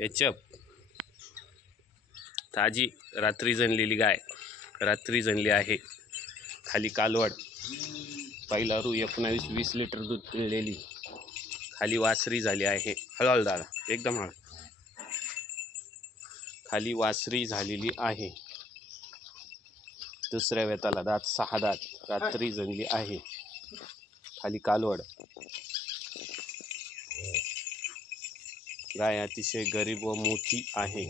एचप ताजी रात्री जनलेली गाय रात्री जनली आहे। खाली कालवड पहिला रू 19-20 लिटर दूध पिळलेली खाली वासरी झाली आहे। हळूहळू दादा एकदम हळू खाली वासरी झालेली आहे। दुसऱ्या वेताला दात 6 दात रात्री जनली आहे। खाली कालवड गाय अतिशय गरीब व मोठी आहे।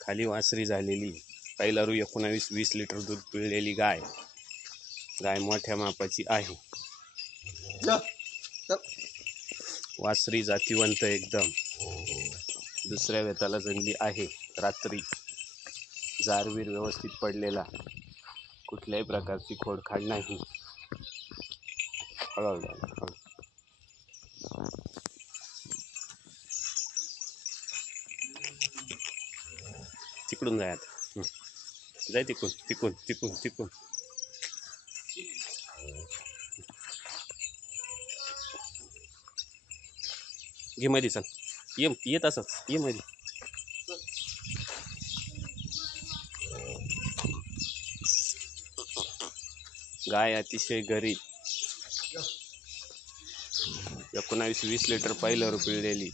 खाली वासरी झालेली पहिला रू 19-20 लिटर दूध पिळलेली गाय मोठ्या मापाची आहे। वासरी जातीवंत एकदम दुसऱ्या वेताला जनली आहे। रात्री जारवीर व्यवस्थित पडलेला कुठल्याही प्रकारची खोडखाड नाही। हळूहळू तिकडून जाय आता जाय तिकून घे मध्ये चल येत असच ये मध्ये गाय अतिशय गरीब 19-20 लिटर पहिलं रू पिळलेली